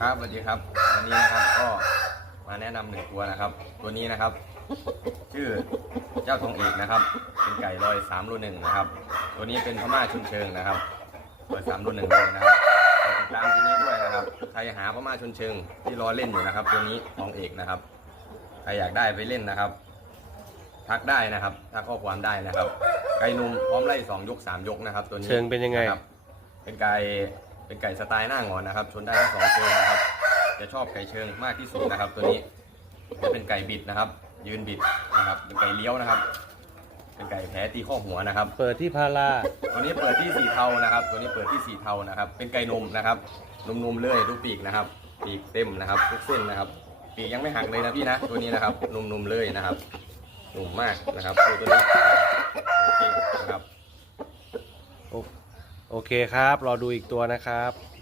ครับสวัสดีครับ วันนี้นะครับก็มาแนะนำหนึ่งตัวนะครับ ตัวนี้นะครับ ชื่อเจ้าทองเอกนะครับ เป็นไก่ลอยสามรุ่นหนึ่งนะครับ ตัวนี้เป็นพม่าชุนเชิงนะครับเปิดสามรุ่นหนึ่งเลยนะครับฝากติดตามตัวนี้ด้วยนะครับใครหาพม่าชุนเชิงที่รอเล่นอยู่นะครับ ตัวนี้ทองเอกนะครับใครอยากได้ไปเล่นนะครับ ทักได้นะครับทักข้อความได้นะครับ ไก่นุ่มพร้อมไล่สองยกสามยกนะครับ ตัวนี้เชิงเป็นยังไงะครับ เป็นไก่ เป็นไก่สไตล์หน้างอนนะครับ ชนได้ทั้งสองเชิงนะครับ จะชอบไก่เชิงมากที่สุดนะครับ ตัวนี้จะเป็นไก่บิดนะครับ ยืนบิดนะครับ เป็นไก่เลี้ยวนะครับ เป็นไก่แผลตีข้อหัวนะครับ เปิดที่พาราตัวนี้เปิดที่สีเทานะครับ ตัวนี้เปิดที่สีเทานะครับ เป็นไก่นมนะครับนมๆเลยดูปีกนะครับ ปีกเต็มนะครับทุกเส้นนะครับ ปีกยังไม่หักเลยนะพี่นะ ตัวนี้นะครับนมๆเลยนะครับหนุ่มมากนะครับตัวตัวนี้โอเคนะครับ โอ โอเคครับ รอดูอีกตัวนะครับ